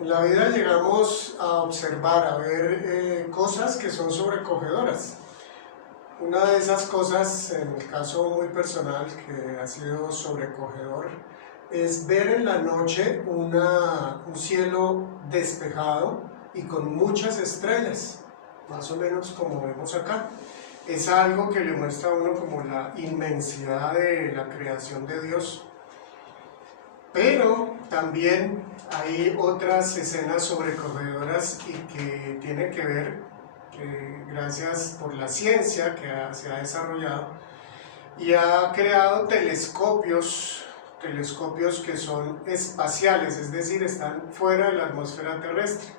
En la vida llegamos a observar, a ver cosas que son sobrecogedoras. Una de esas cosas, en el caso muy personal, que ha sido sobrecogedor, es ver en la noche un cielo despejado y con muchas estrellas, más o menos como vemos acá. Es algo que le muestra a uno como la inmensidad de la creación de Dios. Pero también hay otras escenas sobrecogedoras y que tienen que ver, gracias por la ciencia que se ha desarrollado y ha creado telescopios que son espaciales, es decir, están fuera de la atmósfera terrestre.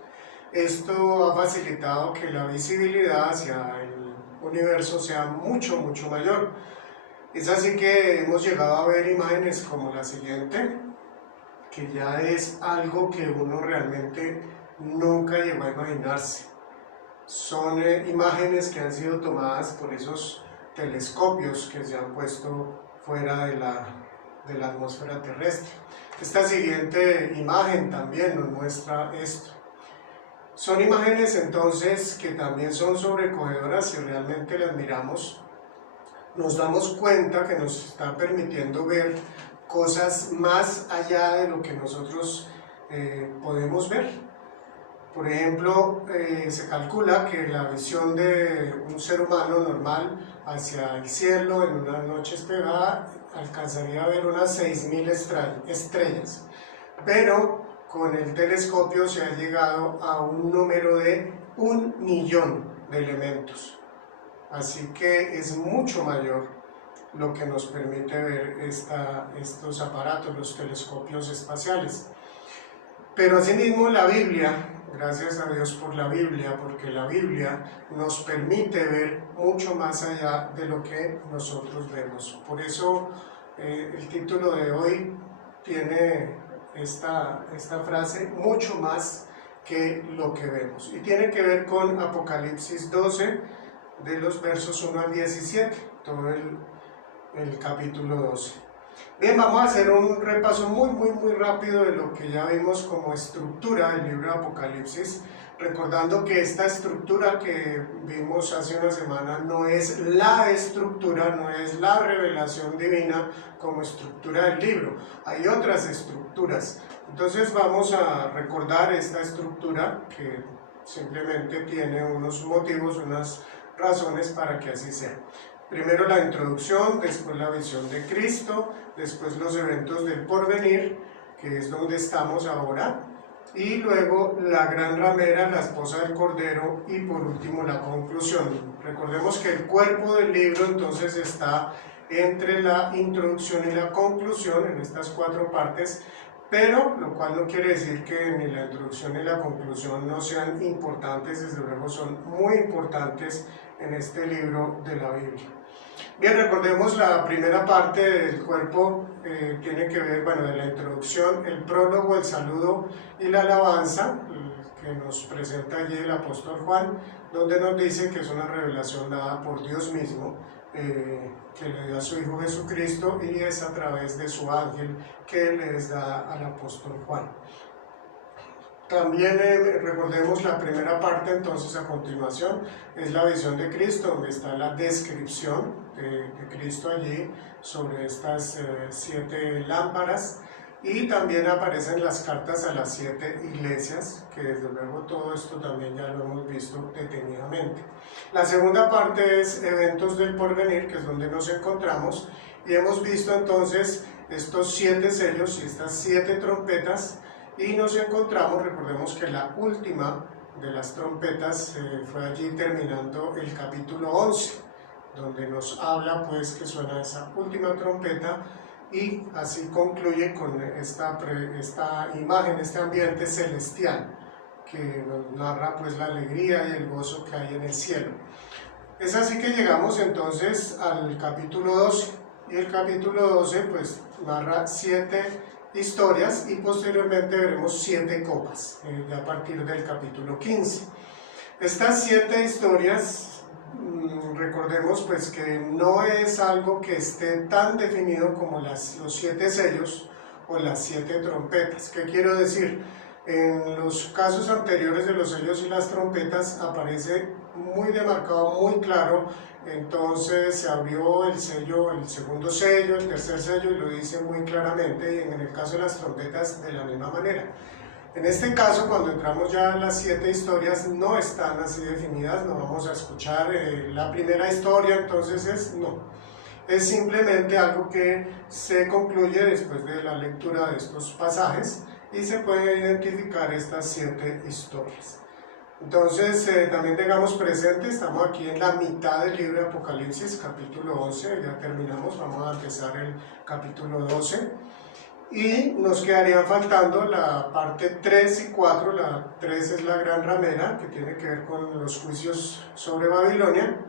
Esto ha facilitado que la visibilidad hacia el universo sea mucho mayor. Es así que hemos llegado a ver imágenes como la siguiente, que ya es algo que uno realmente nunca llegó a imaginarse. Son imágenes que han sido tomadas por esos telescopios que se han puesto fuera de la atmósfera terrestre. Esta siguiente imagen también nos muestra esto. Son imágenes entonces que también son sobrecogedoras. Si realmente las miramos, nos damos cuenta que nos está permitiendo ver cosas más allá de lo que nosotros podemos ver. Por ejemplo, se calcula que la visión de un ser humano normal hacia el cielo en una noche despejada alcanzaría a ver unas 6000 estrellas, pero con el telescopio se ha llegado a un número de 1.000.000 de elementos, así que es mucho mayor lo que nos permite ver estos aparatos, los telescopios espaciales. Pero asimismo la Biblia, gracias a Dios por la Biblia, porque la Biblia nos permite ver mucho más allá de lo que nosotros vemos. Por eso el título de hoy tiene esta frase, mucho más que lo que vemos. Y tiene que ver con Apocalipsis 12, de los versos 1 al 17, todo el capítulo 12. Bien, vamos a hacer un repaso muy rápido de lo que ya vimos como estructura del libro de Apocalipsis, recordando que esta estructura que vimos hace una semana no es la estructura, no es la revelación divina como estructura del libro, hay otras estructuras. Entonces vamos a recordar esta estructura que simplemente tiene unos motivos, unas razones para que así sea. Primero la introducción, después la visión de Cristo, después los eventos del porvenir, que es donde estamos ahora, y luego la gran ramera, la esposa del Cordero, y por último la conclusión. Recordemos que el cuerpo del libro entonces está entre la introducción y la conclusión, en estas 4 partes, pero lo cual no quiere decir que ni la introducción ni la conclusión no sean importantes, desde luego son muy importantes en este libro de la Biblia. Bien, recordemos la primera parte del cuerpo, tiene que ver, de la introducción, el prólogo, el saludo y la alabanza, que nos presenta allí el apóstol Juan, donde nos dice que es una revelación dada por Dios mismo, que le dio a su Hijo Jesucristo, y es a través de su ángel que les da al apóstol Juan. También recordemos la primera parte, entonces a continuación, es la visión de Cristo, donde está la descripción de Cristo allí sobre estas 7 lámparas, y también aparecen las cartas a las 7 iglesias, que desde luego todo esto también ya lo hemos visto detenidamente. La segunda parte es eventos del porvenir, que es donde nos encontramos, y hemos visto entonces estos 7 sellos y estas 7 trompetas, y nos encontramos, recordemos que la última de las trompetas fue allí terminando el capítulo 11, donde nos habla pues que suena esa última trompeta, y así concluye con esta imagen, este ambiente celestial que nos narra pues la alegría y el gozo que hay en el cielo. Es así que llegamos entonces al capítulo 12, y el capítulo 12 pues narra 7 historias, y posteriormente veremos 7 copas, ya a partir del capítulo 15. Estas 7 historias, recordemos pues que no es algo que esté tan definido como los 7 sellos o las 7 trompetas. ¿Qué quiero decir? En los casos anteriores de los sellos y las trompetas aparece muy demarcado, muy claro. Entonces se abrió el sello, el segundo sello, el tercer sello, y lo dice muy claramente, y en el caso de las trompetas de la misma manera. En este caso, cuando entramos ya a las 7 historias, no están así definidas, no vamos a escuchar la primera historia, entonces es simplemente algo que se concluye después de la lectura de estos pasajes y se puede identificar estas 7 historias. Entonces, también tengamos presente, estamos aquí en la mitad del libro de Apocalipsis, capítulo 11, ya terminamos, vamos a empezar el capítulo 12. Y nos quedaría faltando la parte 3 y 4, la 3 es la gran ramera, que tiene que ver con los juicios sobre Babilonia,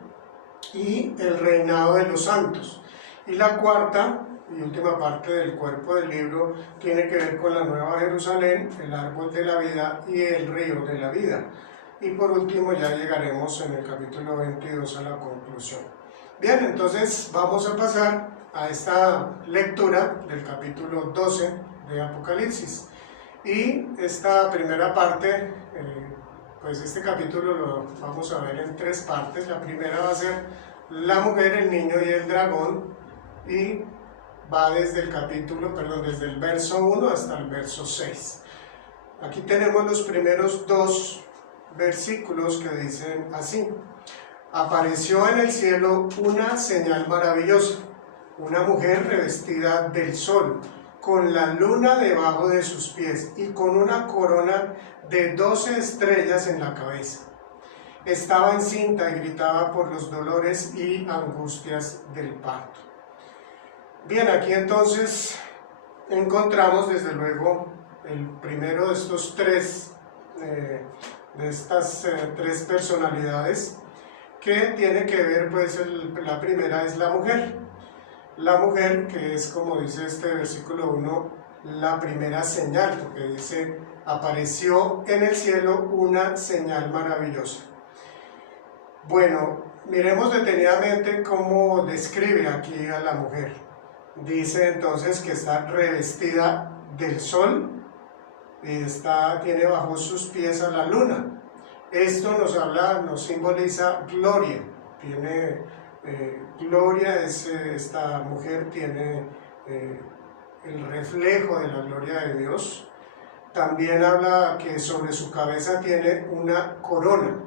y el reinado de los santos. Y la cuarta y última parte del cuerpo del libro tiene que ver con la Nueva Jerusalén, el árbol de la vida y el río de la vida. Y por último ya llegaremos en el capítulo 22 a la conclusión. Bien, entonces vamos a pasar a esta lectura del capítulo 12 de Apocalipsis. Y esta primera parte, pues este capítulo lo vamos a ver en 3 partes. La primera va a ser la mujer, el niño y el dragón, y va desde desde el verso 1 hasta el verso 6. Aquí tenemos los primeros 2 versículos que dicen así: apareció en el cielo una señal maravillosa, una mujer revestida del sol, con la luna debajo de sus pies y con una corona de 12 estrellas en la cabeza. Estaba encinta y gritaba por los dolores y angustias del parto. Bien, aquí entonces encontramos desde luego el primero de estos 3, de estas 3 personalidades, que tiene que ver, pues la primera es la mujer. La mujer, que es, como dice este versículo 1, la primera señal, porque dice, apareció en el cielo una señal maravillosa. Bueno, miremos detenidamente cómo describe aquí a la mujer. Dice entonces que está revestida del sol y tiene bajo sus pies a la luna. Esto nos simboliza gloria. Gloria, esta mujer tiene el reflejo de la gloria de Dios. También habla que sobre su cabeza tiene una corona.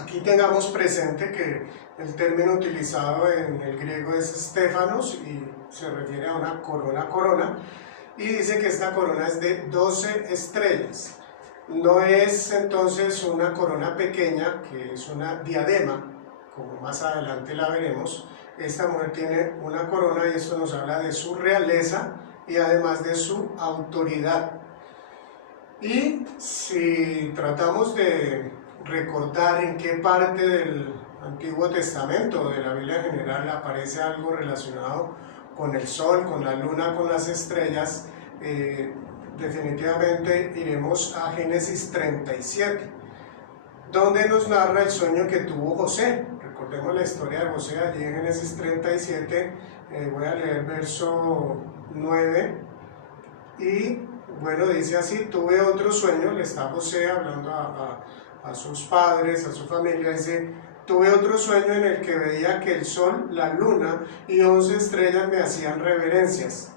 Aquí tengamos presente que el término utilizado en el griego es Stéphanos y se refiere a una corona, y dice que esta corona es de 12 estrellas. No es entonces una corona pequeña, que es una diadema, como más adelante la veremos. Esta mujer tiene una corona y esto nos habla de su realeza y además de su autoridad. Y si tratamos de recordar en qué parte del Antiguo Testamento, de la Biblia en general, aparece algo relacionado con el sol, con la luna, con las estrellas, definitivamente iremos a Génesis 37, donde nos narra el sueño que tuvo José. Recordemos la historia de José allí en Génesis 37, voy a leer verso 9, y bueno, dice así: tuve otro sueño, le está José hablando a sus padres, a su familia, dice: tuve otro sueño en el que veía que el sol, la luna y 11 estrellas me hacían reverencias.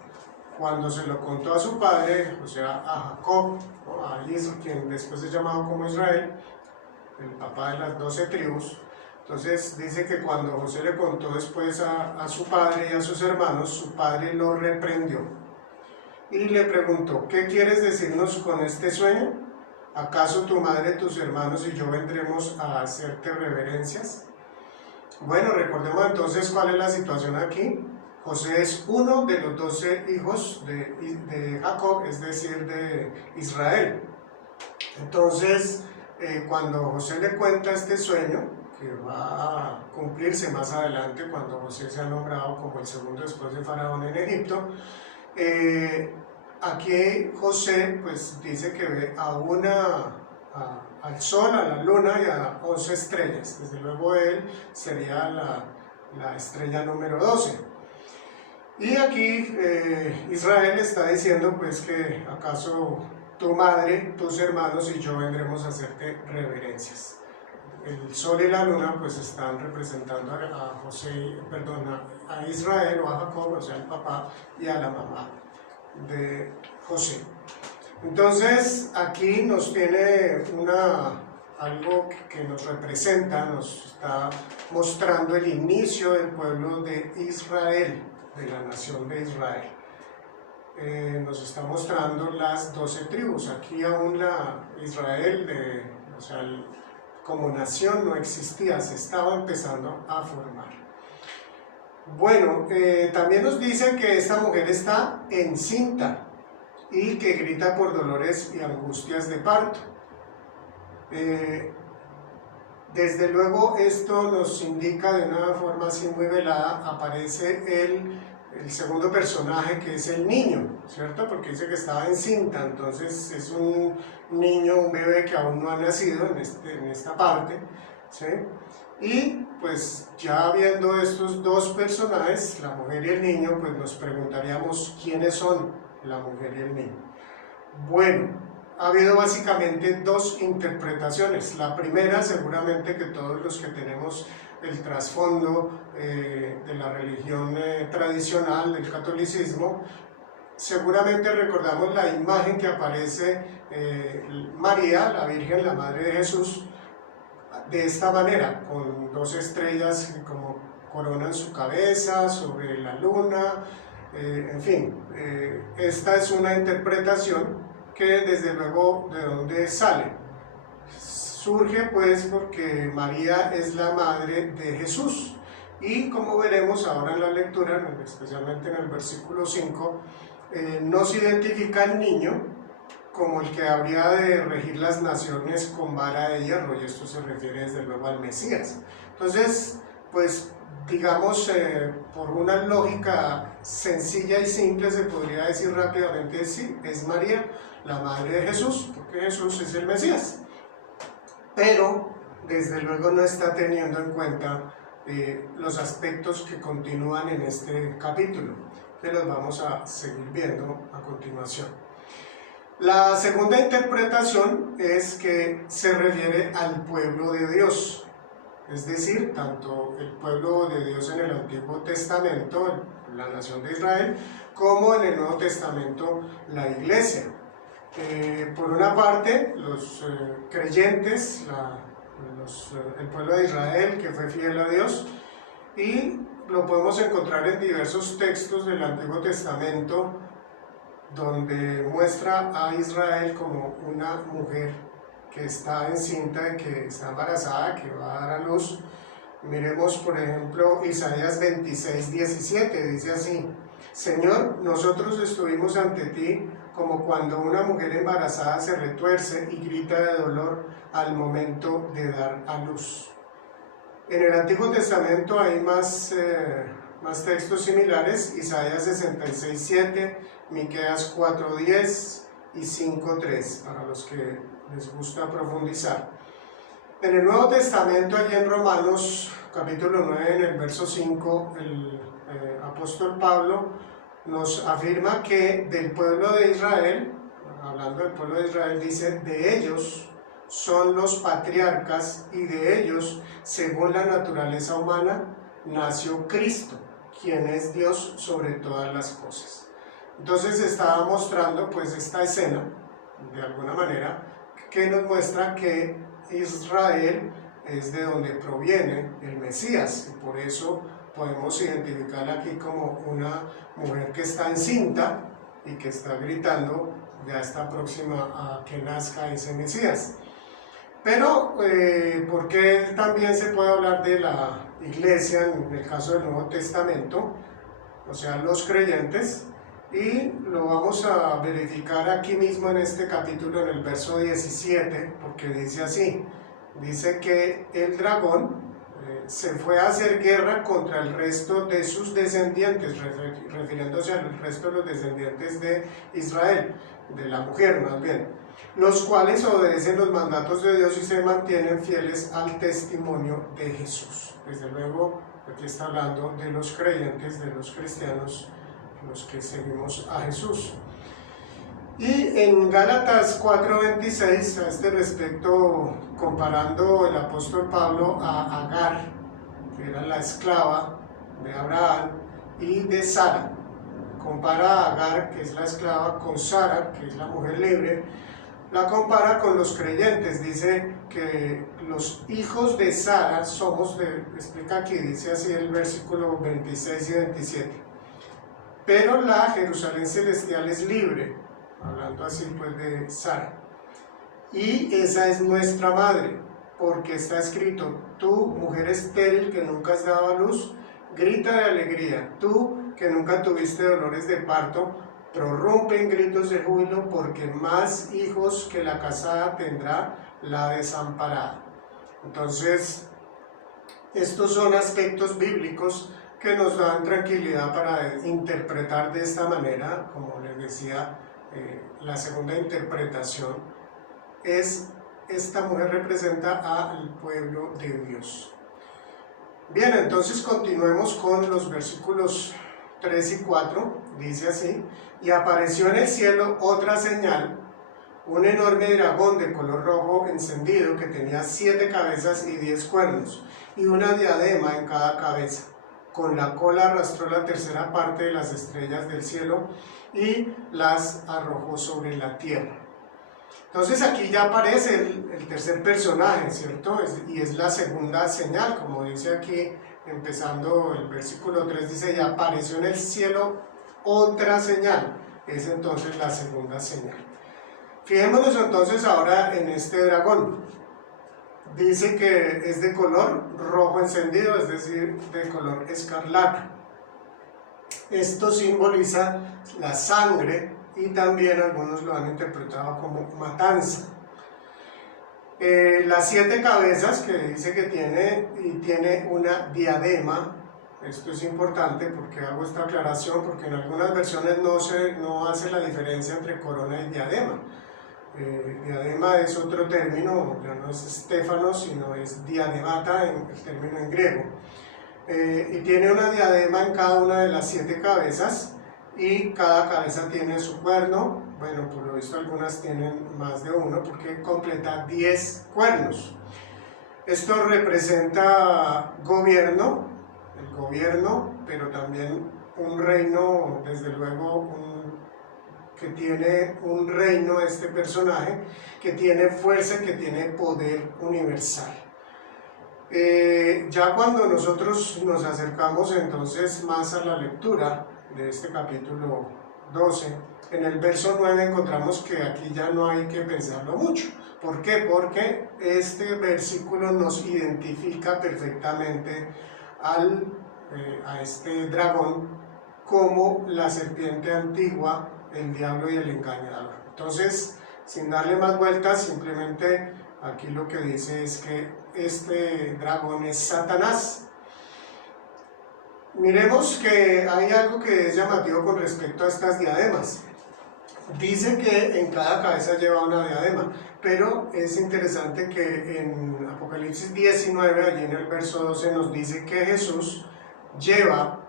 Cuando se lo contó a su padre, o sea, a Jacob, ¿no?, a Israel, quien después es llamado como Israel, el papá de las 12 tribus, entonces dice que cuando José le contó después a su padre y a sus hermanos, su padre lo reprendió y le preguntó: ¿qué quieres decirnos con este sueño? ¿Acaso tu madre, tus hermanos y yo vendremos a hacerte reverencias? Bueno, recordemos entonces cuál es la situación aquí. José es uno de los 12 hijos de Jacob, es decir, de Israel. Entonces, cuando José le cuenta este sueño, que va a cumplirse más adelante cuando José se ha nombrado como el segundo después de Faraón en Egipto, aquí José pues dice que ve al sol, a la luna y a 11 estrellas. Desde luego él sería la estrella número 12. Y aquí Israel está diciendo pues que acaso tu madre, tus hermanos y yo vendremos a hacerte reverencias. El sol y la luna pues están representando a a Israel o a Jacob, o sea, el papá y a la mamá de José. Entonces aquí nos tiene algo que nos representa, nos está mostrando el inicio del pueblo de Israel, de la nación de Israel. Nos está mostrando las 12 tribus. Aquí aún Israel, como nación no existía, se estaba empezando a formar. Bueno, también nos dice que esta mujer está encinta y que grita por dolores y angustias de parto. Desde luego esto nos indica de una forma así muy velada, aparece el segundo personaje, que es el niño, ¿cierto? Porque dice que estaba encinta, entonces es un niño, un bebé que aún no ha nacido en esta parte, ¿sí? Y pues ya viendo estos dos personajes, la mujer y el niño, pues nos preguntaríamos quiénes son la mujer y el niño. Bueno, ha habido básicamente dos interpretaciones. La primera, seguramente que todos los que tenemos el trasfondo de la religión tradicional del catolicismo, seguramente recordamos la imagen que aparece María, la Virgen, la Madre de Jesús, de esta manera, con dos estrellas como corona en su cabeza, sobre la luna, en fin, esta es una interpretación que desde luego de dónde sale. Surge pues porque María es la madre de Jesús y como veremos ahora en la lectura, especialmente en el versículo 5, nos identifica al niño como el que habría de regir las naciones con vara de hierro, y esto se refiere desde luego al Mesías. Entonces, pues digamos, por una lógica sencilla y simple se podría decir rápidamente, sí, es María, la madre de Jesús, porque Jesús es el Mesías. Pero desde luego no está teniendo en cuenta los aspectos que continúan en este capítulo, que los vamos a seguir viendo a continuación. La segunda interpretación es que se refiere al pueblo de Dios, es decir, tanto el pueblo de Dios en el Antiguo Testamento, la nación de Israel, como en el Nuevo Testamento, la iglesia. Por una parte, los creyentes, el pueblo de Israel que fue fiel a Dios, y lo podemos encontrar en diversos textos del Antiguo Testamento donde muestra a Israel como una mujer que está encinta, que está embarazada, que va a dar a luz. Miremos por ejemplo Isaías 26, 17, dice así: Señor, nosotros estuvimos ante ti como cuando una mujer embarazada se retuerce y grita de dolor al momento de dar a luz. En el Antiguo Testamento hay más textos similares: Isaías 66, 7, Miqueas 4, 10 y 5, 3, para los que les gusta profundizar. En el Nuevo Testamento, allí en Romanos capítulo 9, en el verso 5, el apóstol Pablo nos afirma que del pueblo de Israel, hablando del pueblo de Israel, dice: de ellos son los patriarcas y de ellos, según la naturaleza humana, nació Cristo, quien es Dios sobre todas las cosas. Entonces estaba mostrando pues esta escena, de alguna manera, que nos muestra que Israel es de donde proviene el Mesías, y por eso podemos identificarla aquí como una mujer que está encinta y que está gritando, ya está próxima a que nazca ese Mesías. Pero, ¿por qué también se puede hablar de la iglesia en el caso del Nuevo Testamento? O sea, los creyentes, y lo vamos a verificar aquí mismo en este capítulo, en el verso 17, porque dice así: dice que el dragón se fue a hacer guerra contra el resto de sus descendientes, refiriéndose al resto de los descendientes de Israel, de la mujer más bien, los cuales obedecen los mandatos de Dios y se mantienen fieles al testimonio de Jesús. Desde luego, aquí está hablando de los creyentes, de los cristianos, los que seguimos a Jesús. Y en Gálatas 4:26, a este respecto, comparando el apóstol Pablo a Agar, que era la esclava de Abraham, y de Sara. Compara a Agar, que es la esclava, con Sara, que es la mujer libre. La compara con los creyentes. Dice que los hijos de Sara somos, explica aquí, dice así el versículo 26 y 27. Pero la Jerusalén celestial es libre, hablando así pues de Sara. Y esa es nuestra madre, porque está escrito: tú, mujer estéril que nunca has dado a luz, grita de alegría. Tú, que nunca tuviste dolores de parto, prorrumpe en gritos de júbilo, porque más hijos que la casada tendrá la desamparada. Entonces, estos son aspectos bíblicos que nos dan tranquilidad para interpretar de esta manera. Como les decía, la segunda interpretación es: esta mujer representa al pueblo de Dios. Bien, entonces continuemos con los versículos 3 y 4. Dice así: y apareció en el cielo otra señal, un enorme dragón de color rojo encendido que tenía 7 cabezas y 10 cuernos, y una diadema en cada cabeza. Con la cola arrastró la tercera parte de las estrellas del cielo y las arrojó sobre la tierra. Entonces aquí ya aparece el tercer personaje, ¿cierto? Y es la segunda señal, como dice aquí, empezando el versículo 3, dice: y apareció en el cielo otra señal. Es entonces la segunda señal. Fijémonos entonces ahora en este dragón. Dice que es de color rojo encendido, es decir, de color escarlata. Esto simboliza la sangre, y también algunos lo han interpretado como matanza. Las 7 cabezas que dice que tiene, y tiene una diadema. Esto es importante porque hago esta aclaración, porque en algunas versiones no hace la diferencia entre corona y diadema. Diadema es otro término, ya no es estéfano, sino es diademata, el término en griego. Y tiene una diadema en cada una de las 7 cabezas, y cada cabeza tiene su cuerno. Bueno, por lo visto algunas tienen más de uno, porque completa 10 cuernos. Esto representa gobierno, el gobierno, pero también un reino, desde luego, que tiene un reino, este personaje, que tiene fuerza, que tiene poder universal. Ya cuando nosotros nos acercamos entonces más a la lectura de este capítulo 12, en el verso 9 encontramos que aquí ya no hay que pensarlo mucho. ¿Por qué? Porque este versículo nos identifica perfectamente a este dragón como la serpiente antigua, el diablo y el engañador. Entonces, sin darle más vueltas, simplemente aquí lo que dice es que este dragón es Satanás. Miremos que hay algo que es llamativo con respecto a estas diademas. Dice que en cada cabeza lleva una diadema, pero es interesante que en Apocalipsis 19, allí en el verso 12, nos dice que Jesús lleva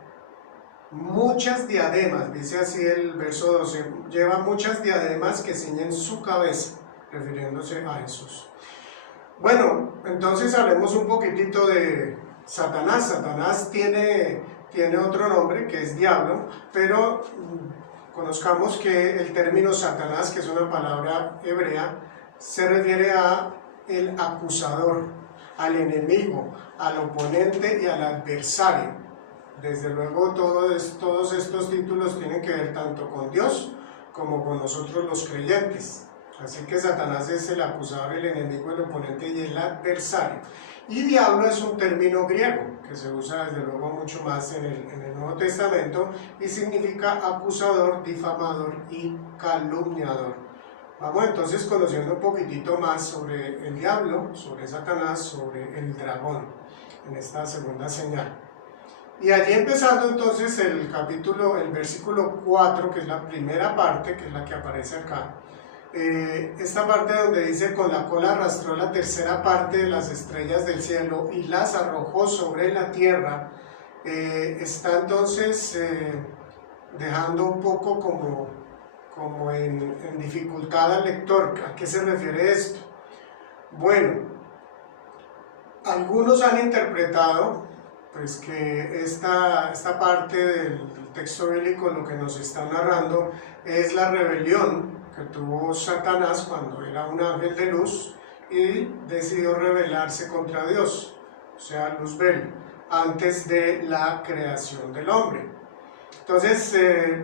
muchas diademas. Dice así el verso 12: lleva muchas diademas que ciñen su cabeza, refiriéndose a Jesús. Bueno, entonces hablemos un poquitito de Satanás. Satanás tiene otro nombre, que es diablo, pero conozcamos que el término Satanás, que es una palabra hebrea, se refiere a el acusador, al enemigo, al oponente y al adversario. Desde luego todos estos títulos tienen que ver tanto con Dios como con nosotros los creyentes. Así que Satanás es el acusador, el enemigo, el oponente y el adversario. Y diablo es un término griego que se usa desde luego mucho más en el Nuevo Testamento, y significa acusador, difamador y calumniador. Vamos entonces conociendo un poquitito más sobre el diablo, sobre Satanás, sobre el dragón, en esta segunda señal. Y allí empezando entonces el versículo 4, que es la primera parte, que es la que aparece acá. Esta parte donde dice: con la cola arrastró la tercera parte de las estrellas del cielo y las arrojó sobre la tierra, está entonces dejando un poco como como en dificultad al lector. ¿A qué se refiere esto? Bueno, algunos han interpretado pues que esta parte del texto bíblico lo que nos está narrando es la rebelión que tuvo Satanás cuando era un ángel de luz y decidió rebelarse contra Dios, o sea, Luzbel, antes de la creación del hombre. Entonces,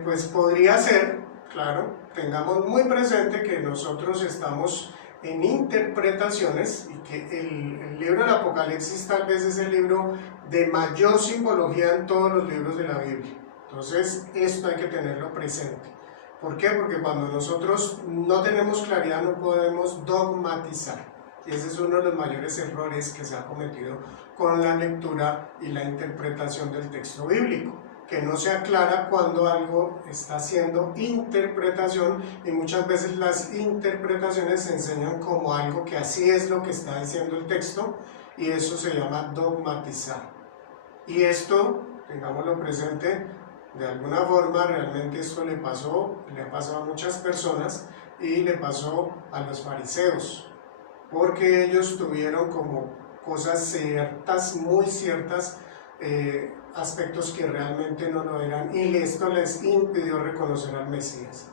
pues podría ser, claro, tengamos muy presente que nosotros estamos en interpretaciones y que el libro del Apocalipsis tal vez es el libro de mayor simbología en todos los libros de la Biblia. Entonces, esto hay que tenerlo presente. ¿Por qué? Porque cuando nosotros no tenemos claridad no podemos dogmatizar. Y ese es uno de los mayores errores que se ha cometido con la lectura y la interpretación del texto bíblico, que no se aclara cuando algo está haciendo interpretación, y muchas veces las interpretaciones se enseñan como algo que así es lo que está diciendo el texto, y eso se llama dogmatizar. Y esto, tengámoslo presente, de alguna forma realmente esto le ha pasado a muchas personas y le pasó a los fariseos, porque ellos tuvieron como cosas ciertas, muy ciertas, aspectos que realmente no lo eran, y esto les impidió reconocer al Mesías.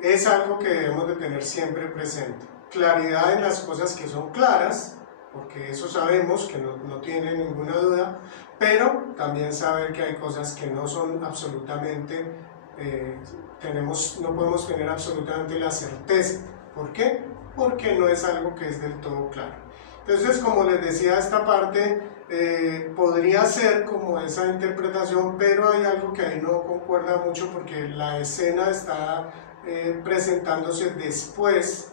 Es algo que debemos de tener siempre presente, claridad en las cosas que son claras, porque eso sabemos que no tiene ninguna duda, pero también saber que hay cosas que no son absolutamente, no podemos tener absolutamente la certeza. ¿Por qué? Porque no es algo que es del todo claro. Entonces, como les decía, esta parte podría ser como esa interpretación, pero hay algo que ahí no concuerda mucho, porque la escena está presentándose después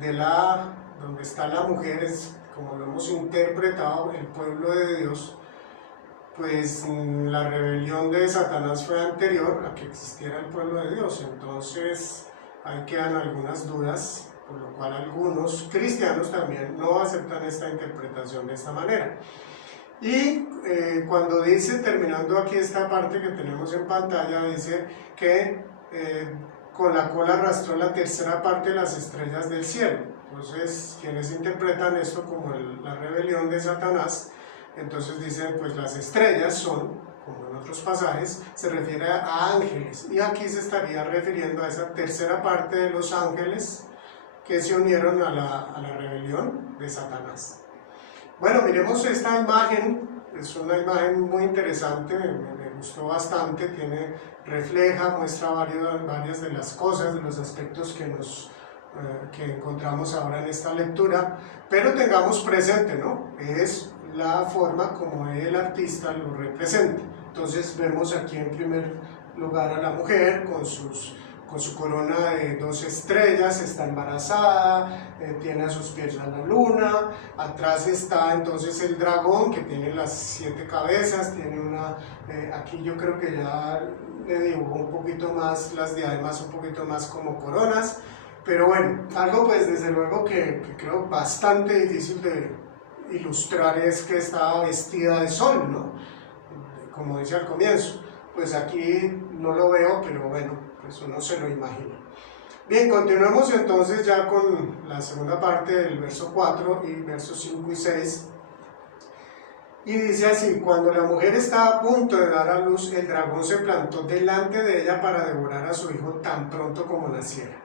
de donde está la mujer, es como lo hemos interpretado, el pueblo de Dios. Pues la rebelión de Satanás fue anterior a que existiera el pueblo de Dios. Entonces ahí quedan algunas dudas, por lo cual algunos cristianos también no aceptan esta interpretación de esta manera. Y cuando dice, terminando aquí esta parte que tenemos en pantalla, dice que con la cola arrastró la tercera parte de las estrellas del cielo. Entonces, quienes interpretan esto como la rebelión de Satanás, entonces dicen, pues las estrellas son, como en otros pasajes, se refiere a ángeles, y aquí se estaría refiriendo a esa tercera parte de los ángeles que se unieron a la rebelión de Satanás. Bueno, miremos esta imagen, es una imagen muy interesante, me gustó bastante, muestra varias de las cosas, de los aspectos que encontramos ahora en esta lectura, pero tengamos presente, ¿no? Es la forma como el artista lo representa. Entonces vemos aquí en primer lugar a la mujer con su corona de 2 estrellas, está embarazada, tiene a sus pies a la luna, atrás está entonces el dragón que tiene las 7 cabezas, tiene aquí yo creo que ya le dibujó un poquito más las diademas, un poquito más como coronas, pero bueno, algo pues desde luego que creo bastante difícil de ilustrar es que estaba vestida de sol, ¿no? Como dice al comienzo, pues aquí no lo veo, pero bueno, pues uno se lo imagina. Bien, continuemos entonces ya con la segunda parte del verso 4 y versos 5 y 6. Y dice así: cuando la mujer estaba a punto de dar a luz, el dragón se plantó delante de ella para devorar a su hijo tan pronto como naciera.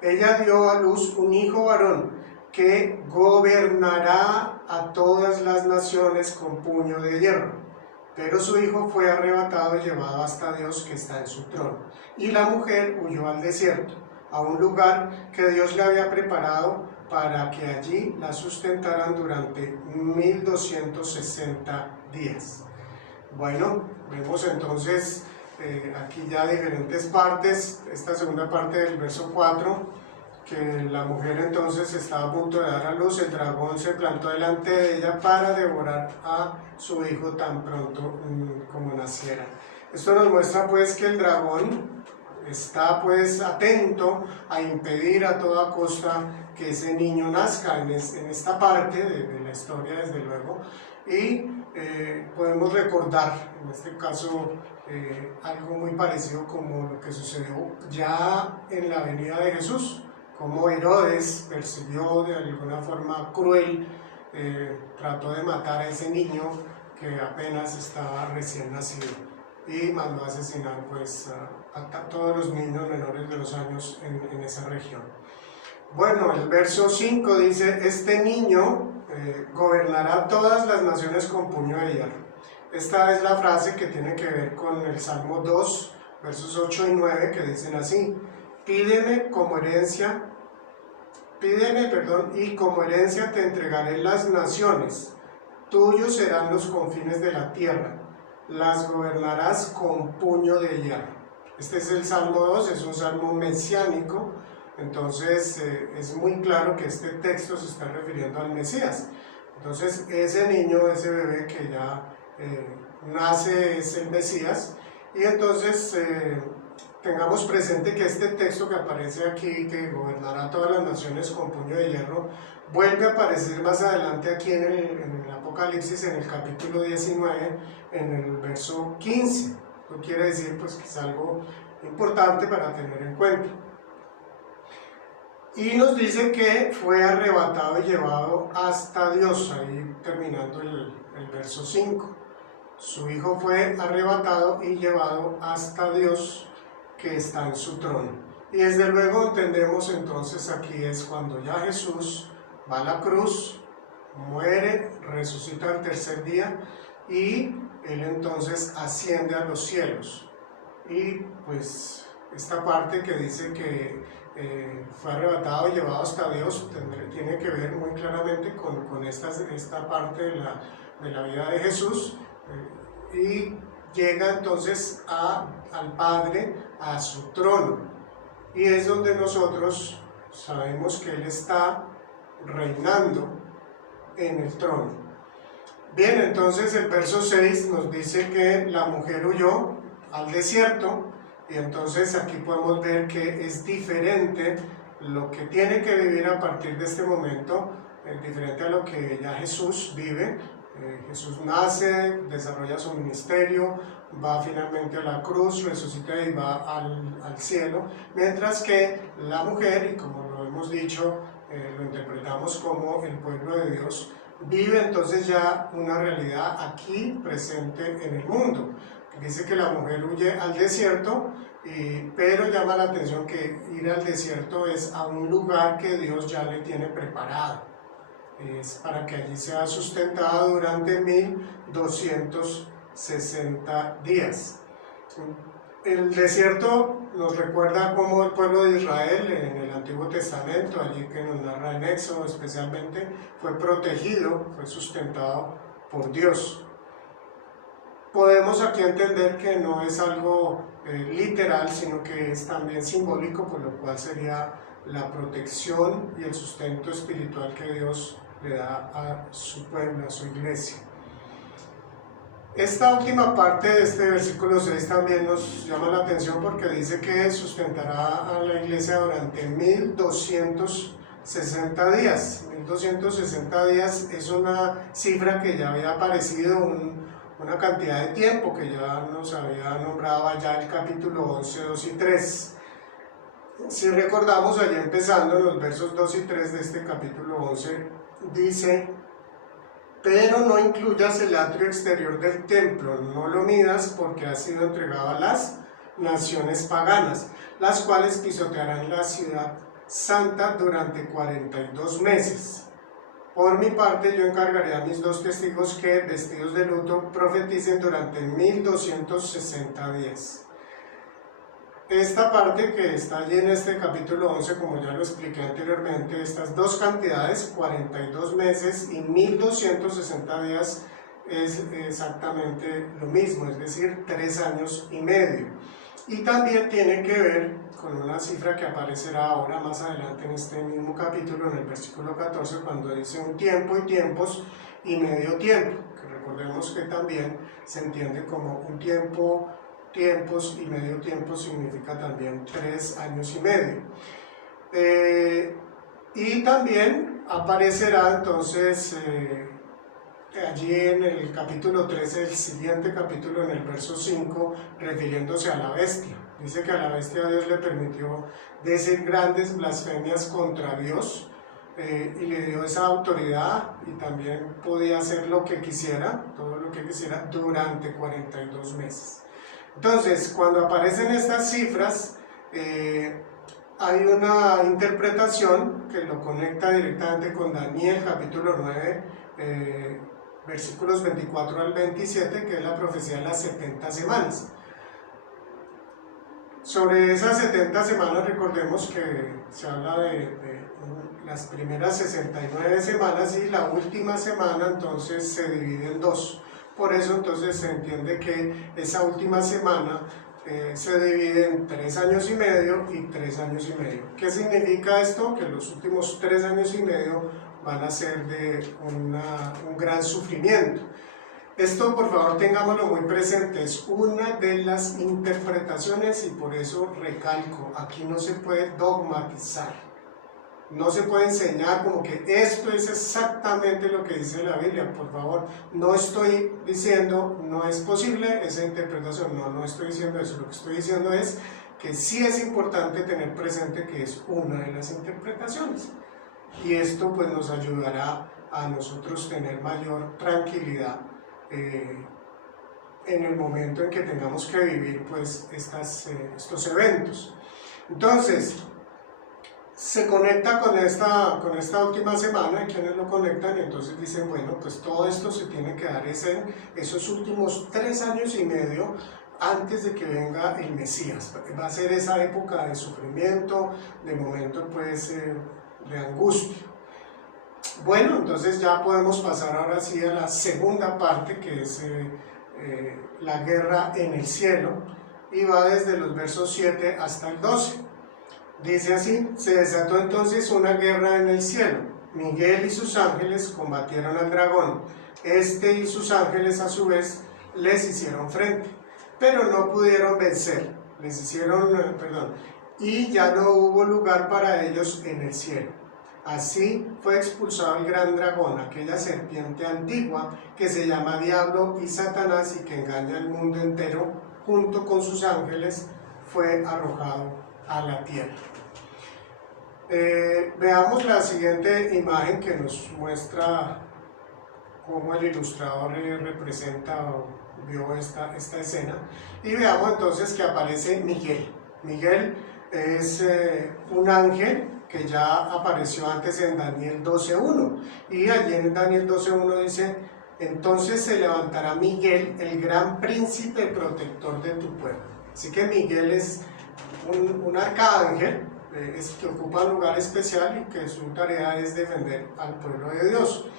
Ella dio a luz un hijo varón, que gobernará a todas las naciones con puño de hierro. Pero su hijo fue arrebatado y llevado hasta Dios, que está en su trono. Y la mujer huyó al desierto, a un lugar que Dios le había preparado para que allí la sustentaran durante 1260 días. Bueno, vemos entonces aquí ya diferentes partes. Esta segunda parte del verso 4, que la mujer entonces estaba a punto de dar a luz, el dragón se plantó delante de ella para devorar a su hijo tan pronto como naciera. Esto nos muestra pues que el dragón está pues atento a impedir a toda costa que ese niño nazca en esta parte de la historia, desde luego, y podemos recordar, en este caso, algo muy parecido como lo que sucedió ya en la venida de Jesús, como Herodes persiguió de alguna forma cruel, trató de matar a ese niño que apenas estaba recién nacido y mandó a asesinar pues a todos los niños menores de 2 años en esa región. Bueno, el verso 5 dice: este niño gobernará todas las naciones con puño de hierro. Esta es la frase que tiene que ver con el Salmo 2, versos 8 y 9, que dicen así: pídeme, y como herencia te entregaré las naciones, tuyos serán los confines de la tierra, las gobernarás con puño de hierro. Este es el Salmo 2, es un salmo mesiánico, entonces es muy claro que este texto se está refiriendo al Mesías. Entonces ese niño, ese bebé que ya nace es el Mesías, y entonces tengamos presente que este texto que aparece aquí, que gobernará todas las naciones con puño de hierro, vuelve a aparecer más adelante aquí en el Apocalipsis, en el capítulo 19, en el verso 15. Esto quiere decir pues que es algo importante para tener en cuenta. Y nos dice que fue arrebatado y llevado hasta Dios, ahí terminando el verso 5. Su Hijo fue arrebatado y llevado hasta Dios, que está en su trono. Y desde luego entendemos entonces aquí es cuando ya Jesús va a la cruz, muere, resucita al tercer día y Él entonces asciende a los cielos. Y pues esta parte que dice que fue arrebatado y llevado hasta Dios tiene que ver muy claramente con esta parte de la vida de Jesús, y llega entonces al Padre, a su trono, y es donde nosotros sabemos que Él está reinando en el trono. Bien, entonces el verso 6 nos dice que la mujer huyó al desierto, y entonces aquí podemos ver que es diferente lo que tiene que vivir a partir de este momento, es diferente a lo que ya Jesús vive. Jesús nace, desarrolla su ministerio, va finalmente a la cruz, resucita y va al cielo, mientras que la mujer, y como lo hemos dicho, lo interpretamos como el pueblo de Dios, vive entonces ya una realidad aquí presente en el mundo. Dice que la mujer huye al desierto, pero llama la atención que ir al desierto es a un lugar que Dios ya le tiene preparado. Es para que allí sea sustentada durante 1260 días. El desierto nos recuerda cómo el pueblo de Israel en el Antiguo Testamento, allí que nos narra en Éxodo especialmente, fue protegido, fue sustentado por Dios. Podemos aquí entender que no es algo literal, sino que es también simbólico, por lo cual sería la protección y el sustento espiritual que Dios le da a su pueblo, a su iglesia. Esta última parte de este versículo 6 también nos llama la atención porque dice que sustentará a la iglesia durante 1260 días. 1260 días es una cifra que ya había aparecido, una cantidad de tiempo que ya nos había nombrado allá el capítulo 11, 2 y 3. Si recordamos, allá empezando en los versos 2 y 3 de este capítulo 11, dice: pero no incluyas el atrio exterior del templo, no lo midas, porque ha sido entregado a las naciones paganas, las cuales pisotearán la ciudad santa durante 42 meses. Por mi parte, yo encargaré a mis 2 testigos que, vestidos de luto, profeticen durante 1260 días. Esta parte que está allí en este capítulo 11, como ya lo expliqué anteriormente, estas 2 cantidades, 42 meses y 1260 días, es exactamente lo mismo, es decir, 3 años y medio. Y también tiene que ver con una cifra que aparecerá ahora más adelante en este mismo capítulo, en el versículo 14, cuando dice un tiempo y tiempos y medio tiempo, que recordemos que también se entiende como un tiempo, tiempos y medio tiempo significa también 3 años y medio. Y también aparecerá entonces allí en el capítulo 13, el siguiente capítulo, en el verso 5, refiriéndose a la bestia. Dice que a la bestia Dios le permitió decir grandes blasfemias contra Dios, y le dio esa autoridad, y también podía hacer lo que quisiera, todo lo que quisiera, durante 42 meses. Entonces, cuando aparecen estas cifras, hay una interpretación que lo conecta directamente con Daniel capítulo 9, versículos 24 al 27, que es la profecía de las 70 semanas. Sobre esas 70 semanas, recordemos que se habla de las primeras 69 semanas, y la última semana entonces se divide en dos. Por eso entonces se entiende que esa última semana se divide en 3 años y medio y 3 años y medio. ¿Qué significa esto? Que los últimos 3 años y medio van a ser de un gran sufrimiento. Esto, por favor, tengámoslo muy presente, es una de las interpretaciones, y por eso recalco, aquí no se puede dogmatizar. No se puede enseñar como que esto es exactamente lo que dice la Biblia. Por favor, no estoy diciendo, no es posible esa interpretación, no estoy diciendo eso. Lo que estoy diciendo es que sí es importante tener presente que es una de las interpretaciones. Y esto pues nos ayudará a nosotros tener mayor tranquilidad en el momento en que tengamos que vivir pues estos eventos. Entonces, se conecta con esta última semana, y quienes lo conectan, y entonces dicen, bueno, pues todo esto se tiene que dar esos últimos 3 años y medio antes de que venga el Mesías. Va a ser esa época de sufrimiento, de momento pues de angustia. Bueno, entonces ya podemos pasar ahora sí a la segunda parte, que es la guerra en el cielo, y va desde los versos 7 hasta el 12. Dice así: se desató entonces una guerra en el cielo. Miguel y sus ángeles combatieron al dragón. Este y sus ángeles a su vez les hicieron frente, pero no pudieron vencer. Y ya no hubo lugar para ellos en el cielo. Así fue expulsado el gran dragón, aquella serpiente antigua que se llama Diablo y Satanás y que engaña al mundo entero, junto con sus ángeles, fue arrojado a la tierra. Veamos la siguiente imagen que nos muestra cómo el ilustrador representa o vio esta escena, y veamos entonces que aparece Miguel. Miguel es un ángel que ya apareció antes en Daniel 12.1, y allí en Daniel 12.1 dice: entonces se levantará Miguel, el gran príncipe protector de tu pueblo. Así que Miguel es un arcángel que ocupa un lugar especial y que su tarea es defender al pueblo de Dios.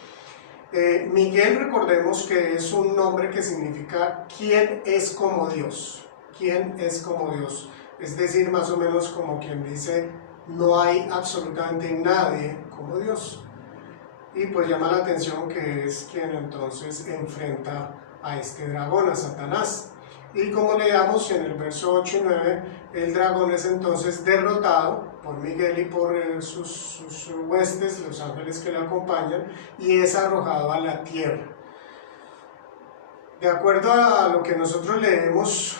Miguel, recordemos que es un nombre que significa ¿quién es como Dios? ¿Quién es como Dios? Es decir, más o menos como quien dice: no hay absolutamente nadie como Dios. Y pues llama la atención que es quien entonces enfrenta a este dragón, a Satanás. Y como leamos en el verso 8 y 9, el dragón es entonces derrotado por Miguel y por sus huestes, los ángeles que le acompañan, y es arrojado a la tierra. De acuerdo a lo que nosotros leemos,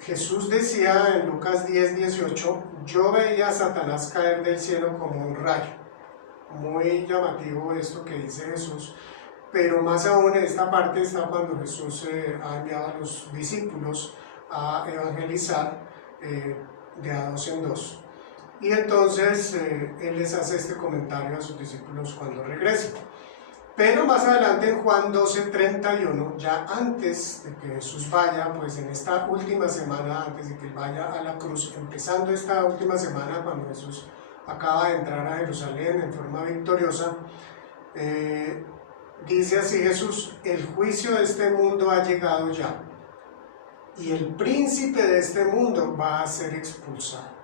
Jesús decía en Lucas 10:18: yo veía a Satanás caer del cielo como un rayo. Muy llamativo esto que dice Jesús. Pero más aún, en esta parte está cuando Jesús ha enviado a los discípulos a evangelizar de a dos en dos. Y entonces Él les hace este comentario a sus discípulos cuando regresen. Pero más adelante en Juan 12:31, ya antes de que Jesús vaya, pues en esta última semana, antes de que Él vaya a la cruz, empezando esta última semana, cuando Jesús acaba de entrar a Jerusalén en forma victoriosa, dice así Jesús: el juicio de este mundo ha llegado ya, y el príncipe de este mundo va a ser expulsado.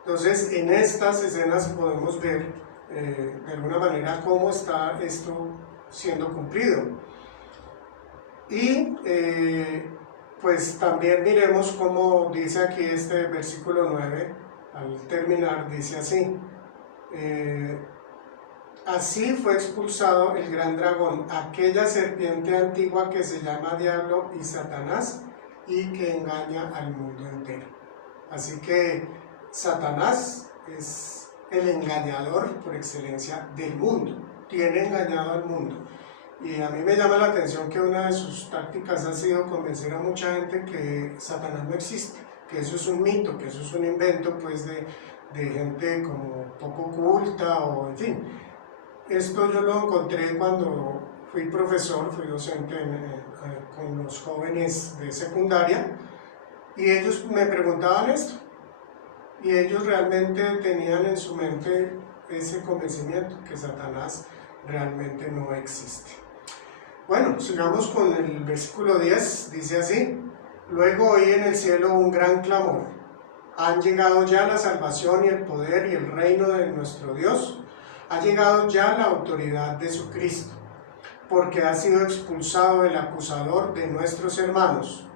Entonces, en estas escenas podemos ver de alguna manera cómo está esto siendo cumplido. Y pues también miremos cómo dice aquí este versículo 9, al terminar, dice así: Así fue expulsado el gran dragón, aquella serpiente antigua que se llama Diablo y Satanás y que engaña al mundo entero. Así que Satanás es el engañador por excelencia del mundo, tiene engañado al mundo. Y a mí me llama la atención que una de sus tácticas ha sido convencer a mucha gente que Satanás no existe, que eso es un mito, que eso es un invento pues de gente como poco culta o en fin. Esto yo lo encontré cuando fui profesor, fui docente con los jóvenes de secundaria y ellos me preguntaban esto y ellos realmente tenían en su mente ese convencimiento que Satanás realmente no existe. Bueno, sigamos con el versículo 10, dice así: luego oí en el cielo un gran clamor: han llegado ya la salvación y el poder y el reino de nuestro Dios. Ha llegado ya la autoridad de su Cristo, porque ha sido expulsado el acusador de nuestros hermanos,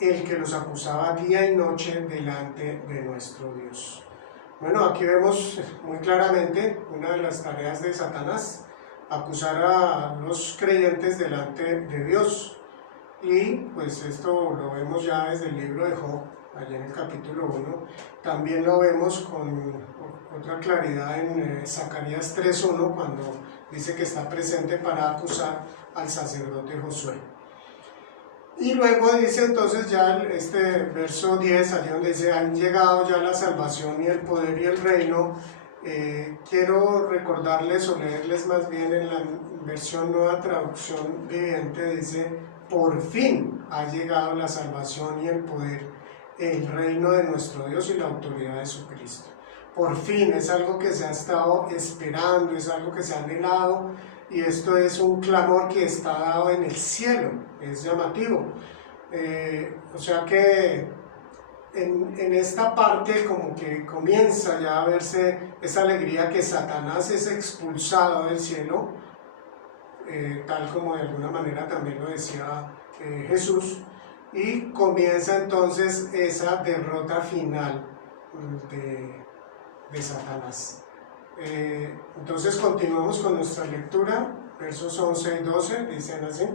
el que los acusaba día y noche delante de nuestro Dios. Bueno, aquí vemos muy claramente una de las tareas de Satanás, acusar a los creyentes delante de Dios. Y pues esto lo vemos ya desde el libro de Job, allá en el capítulo 1. También lo vemos con otra claridad en Zacarías 3:1, cuando dice que está presente para acusar al sacerdote Josué. Y luego dice entonces ya este verso 10, allí donde dice: han llegado ya la salvación y el poder y el reino. Quiero recordarles o leerles más bien en la versión Nueva Traducción Viviente, dice: por fin ha llegado la salvación y el poder, el reino de nuestro Dios y la autoridad de su Cristo. Por fin, es algo que se ha estado esperando, es algo que se ha anhelado, y esto es un clamor que está dado en el cielo, es llamativo. O sea que en esta parte como que comienza ya a verse esa alegría que Satanás es expulsado del cielo, tal como de alguna manera también lo decía Jesús, y comienza entonces esa derrota final de Satanás. Entonces continuamos con nuestra lectura, versos 11 y 12, dicen así: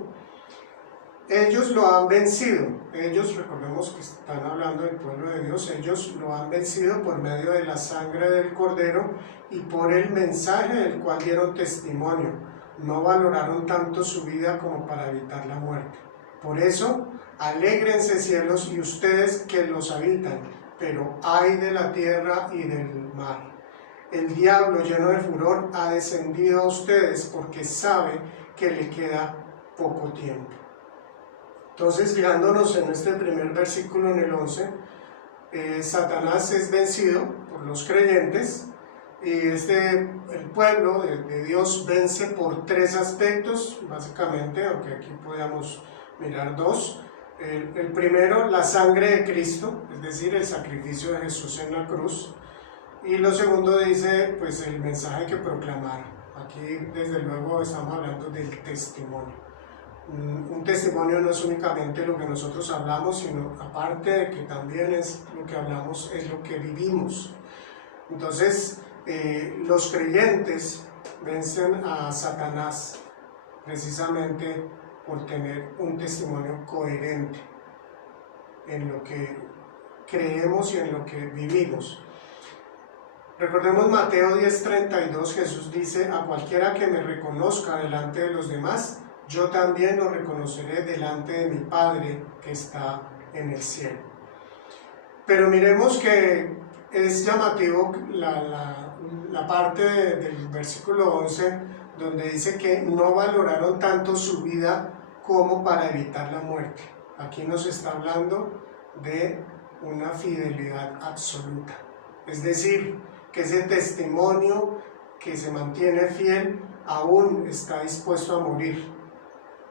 ellos lo han vencido. Ellos, recordemos que están hablando del pueblo de Dios, ellos lo han vencido por medio de la sangre del Cordero y por el mensaje del cual dieron testimonio. No valoraron tanto su vida como para evitar la muerte. Por eso, alégrense cielos y ustedes que los habitan, pero ay de la tierra y del mar. El diablo, lleno de furor, ha descendido a ustedes porque sabe que le queda poco tiempo. Entonces, fijándonos en este primer versículo, en el 11, Satanás es vencido por los creyentes, y el pueblo de Dios vence por tres aspectos, básicamente, aunque aquí podamos mirar dos. El primero, la sangre de Cristo, es decir, el sacrificio de Jesús en la cruz. Y lo segundo dice, pues, el mensaje que proclamaron. Aquí, desde luego, estamos hablando del testimonio. Un testimonio no es únicamente lo que nosotros hablamos, sino aparte de que también es lo que hablamos, es lo que vivimos. Entonces, los creyentes vencen a Satanás precisamente por tener un testimonio coherente en lo que creemos y en lo que vivimos. Recordemos Mateo 10:32, Jesús dice: a cualquiera que me reconozca delante de los demás, yo también lo reconoceré delante de mi Padre que está en el cielo. Pero miremos que es llamativo la parte del versículo 11, donde dice que no valoraron tanto su vida como para evitar la muerte. Aquí nos está hablando de una fidelidad absoluta. Es decir, que ese testimonio que se mantiene fiel aún está dispuesto a morir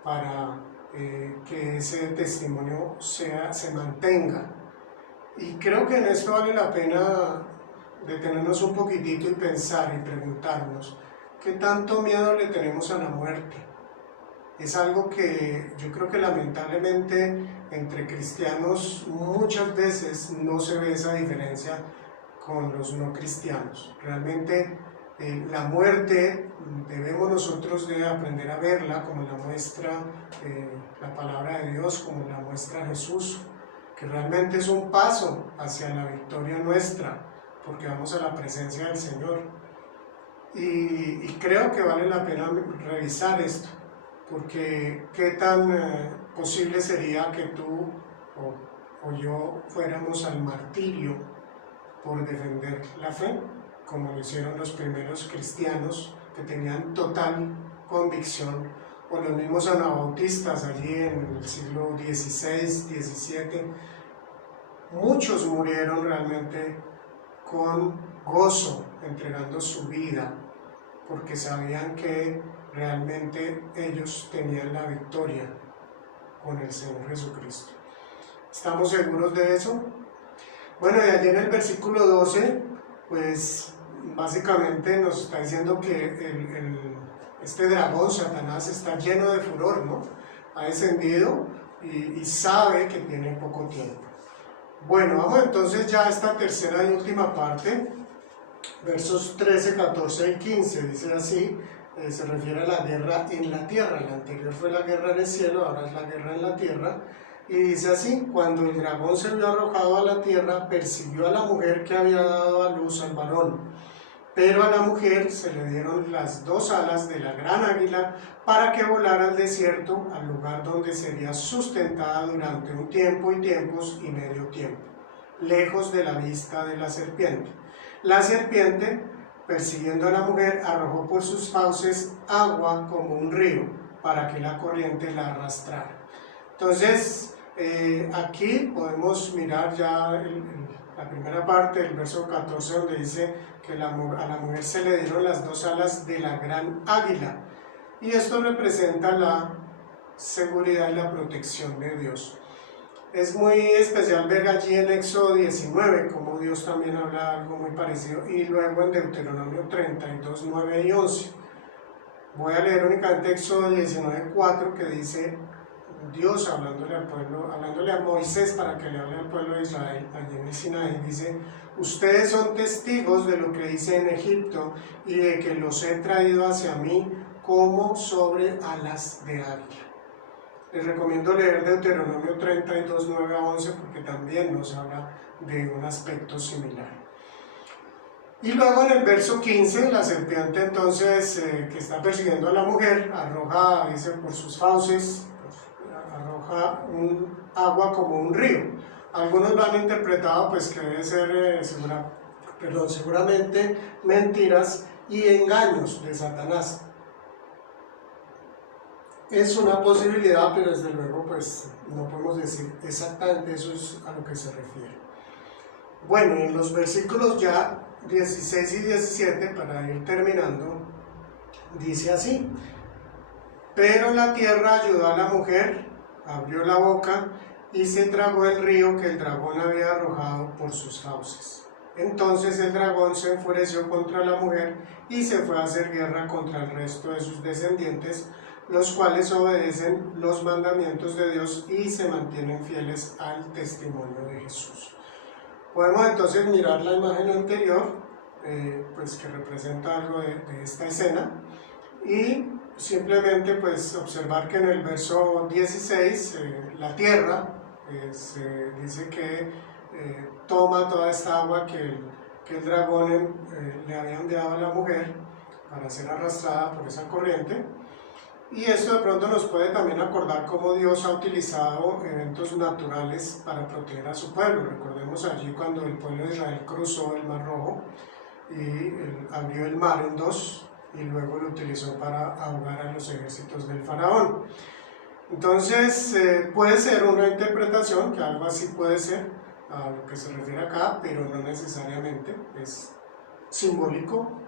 para que ese testimonio se mantenga. Y creo que en esto vale la pena detenernos un poquitito y pensar y preguntarnos: ¿qué tanto miedo le tenemos a la muerte? Es algo que yo creo que lamentablemente entre cristianos muchas veces no se ve esa diferencia con los no cristianos. Realmente La muerte debemos nosotros de aprender a verla como la muestra la palabra de Dios, como la muestra Jesús, que realmente es un paso hacia la victoria nuestra, porque vamos a la presencia del Señor. Y creo que vale la pena revisar esto, porque qué tan posible sería que tú o yo fuéramos al martirio por defender la fe, como lo hicieron los primeros cristianos que tenían total convicción, o los mismos anabautistas allí en el siglo XVI, XVII. Muchos murieron realmente con gozo, entregando su vida, porque sabían que realmente ellos tenían la victoria con el Señor Jesucristo. ¿Estamos seguros de eso? Bueno, y allí en el versículo 12, pues básicamente nos está diciendo que este dragón, Satanás, está lleno de furor, ¿no? Ha descendido y sabe que tiene poco tiempo. Bueno, vamos entonces ya a esta tercera y última parte, versos 13, 14 y 15, dice así, se refiere a la guerra en la tierra. La anterior fue la guerra en el cielo, ahora es la guerra en la tierra. Y dice así: cuando el dragón se vio arrojado a la tierra, persiguió a la mujer que había dado a luz al varón. Pero a la mujer se le dieron las dos alas de la gran águila para que volara al desierto, al lugar donde sería sustentada durante un tiempo y tiempos y medio tiempo, lejos de la vista de la serpiente. La serpiente, persiguiendo a la mujer, arrojó por sus fauces agua como un río, para que la corriente la arrastrara. Entonces, aquí podemos mirar ya la primera parte del verso 14, donde dice que a la mujer se le dieron las dos alas de la gran águila, y esto representa la seguridad y la protección de Dios. Es muy especial ver allí en Éxodo 19 como Dios también habla algo muy parecido, y luego en Deuteronomio 32, 9 y 11. Voy a leer únicamente Éxodo 19, 4, que dice Dios hablándole al pueblo, hablándole a Moisés para que le hable al pueblo de Israel allí en el Sinaí. Dice: ustedes son testigos de lo que hice en Egipto y de que los he traído hacia mí como sobre alas de águila. Les recomiendo leer Deuteronomio 32, 9 a 11, porque también nos habla de un aspecto similar. Y luego en el verso 15, la serpiente entonces que está persiguiendo a la mujer, arroja, dice, por sus fauces, arroja un agua como un río. Algunos lo han interpretado pues que debe ser seguramente mentiras y engaños de Satanás. Es una posibilidad, pero desde luego pues no podemos decir exactamente eso es a lo que se refiere. Bueno, en los versículos ya 16 y 17, para ir terminando, dice así: pero la tierra ayudó a la mujer, abrió la boca y se tragó el río que el dragón había arrojado por sus fauces. Entonces el dragón se enfureció contra la mujer y se fue a hacer guerra contra el resto de sus descendientes, los cuales obedecen los mandamientos de Dios y se mantienen fieles al testimonio de Jesús. Podemos entonces mirar la imagen anterior, pues que representa algo de esta escena, y simplemente pues observar que en el verso 16 la tierra se dice que toma toda esta agua que el dragón le había enviado a la mujer para ser arrastrada por esa corriente. Y esto de pronto nos puede también acordar cómo Dios ha utilizado eventos naturales para proteger a su pueblo. Recordemos allí cuando el pueblo de Israel cruzó el Mar Rojo y abrió el mar en dos, y luego lo utilizó para ahogar a los ejércitos del faraón. Entonces puede ser una interpretación, que algo así puede ser a lo que se refiere acá, pero no necesariamente, es simbólico.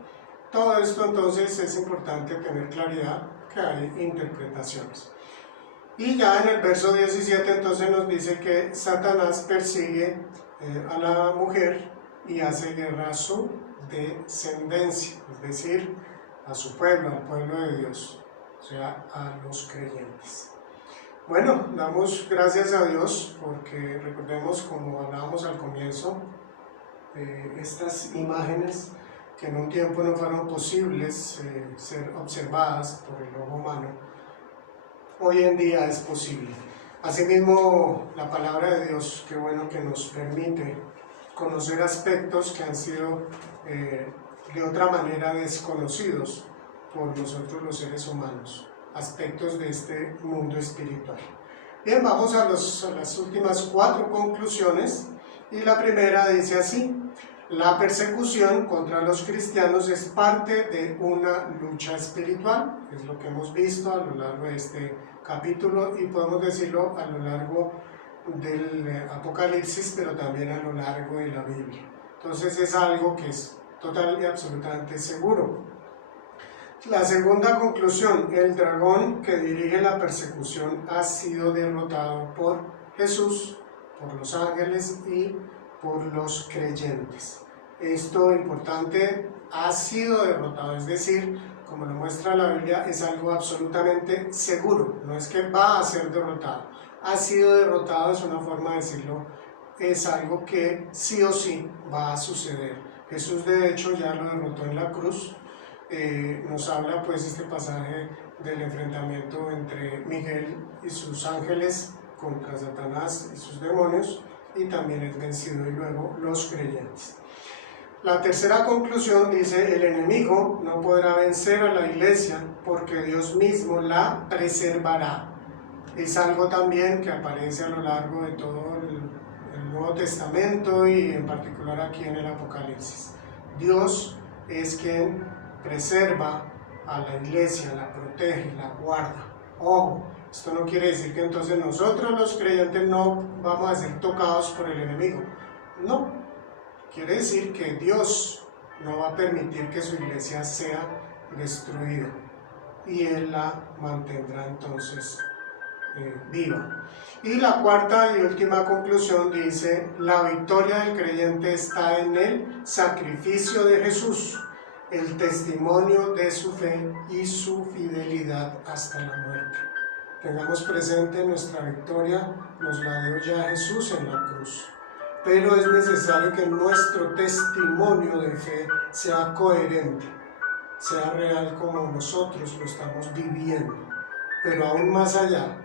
Todo esto entonces es importante tener claridad que hay interpretaciones. Y ya en el verso 17 entonces nos dice que Satanás persigue a la mujer y hace guerra a su descendencia, es decir, a su pueblo, al pueblo de Dios, o sea, a los creyentes. Bueno, damos gracias a Dios porque recordemos, como hablábamos al comienzo, estas imágenes que en un tiempo no fueron posibles ser observadas por el ojo humano, hoy en día es posible. Asimismo, la palabra de Dios, qué bueno que nos permite conocer aspectos que han sido de otra manera desconocidos por nosotros los seres humanos, aspectos de este mundo espiritual. Bien, vamos a las últimas 4 conclusiones, y la primera dice así: la persecución contra los cristianos es parte de una lucha espiritual. Es lo que hemos visto a lo largo de este capítulo, y podemos decirlo a lo largo del Apocalipsis, pero también a lo largo de la Biblia. Entonces es algo que es total y absolutamente seguro. La segunda conclusión: el dragón que dirige la persecución ha sido derrotado por Jesús, por los ángeles y por los creyentes. Esto importante, ha sido derrotado, es decir, como lo muestra la Biblia, es algo absolutamente seguro, no es que va a ser derrotado. Ha sido derrotado es una forma de decirlo, es algo que sí o sí va a suceder. Jesús de hecho ya lo derrotó en la cruz. Nos habla pues este pasaje del enfrentamiento entre Miguel y sus ángeles contra Satanás y sus demonios, y también es vencido y luego los creyentes. La tercera conclusión dice: el enemigo no podrá vencer a la iglesia porque Dios mismo la preservará. Es algo también que aparece a lo largo de todo el Nuevo Testamento, y en particular aquí en el Apocalipsis. Dios es quien preserva a la iglesia, la protege, la guarda. Ojo, esto no quiere decir que entonces nosotros los creyentes no vamos a ser tocados por el enemigo. No, quiere decir que Dios no va a permitir que su iglesia sea destruida, y Él la mantendrá entonces viva. Y la cuarta y última conclusión dice: la victoria del creyente está en el sacrificio de Jesús, el testimonio de su fe y su fidelidad hasta la muerte. Tengamos presente, nuestra victoria nos la dio ya Jesús en la cruz, pero es necesario que nuestro testimonio de fe sea coherente, sea real como nosotros lo estamos viviendo. Pero aún más allá,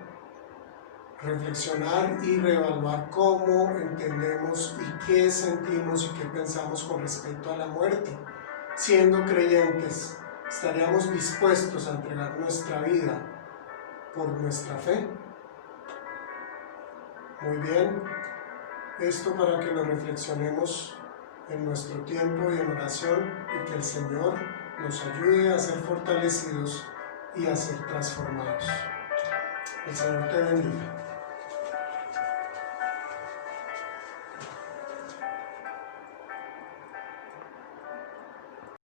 reflexionar y reevaluar cómo entendemos y qué sentimos y qué pensamos con respecto a la muerte. Siendo creyentes, ¿estaríamos dispuestos a entregar nuestra vida por nuestra fe? Muy bien, esto para que lo reflexionemos en nuestro tiempo y en oración, y que el Señor nos ayude a ser fortalecidos y a ser transformados. El Señor te bendiga.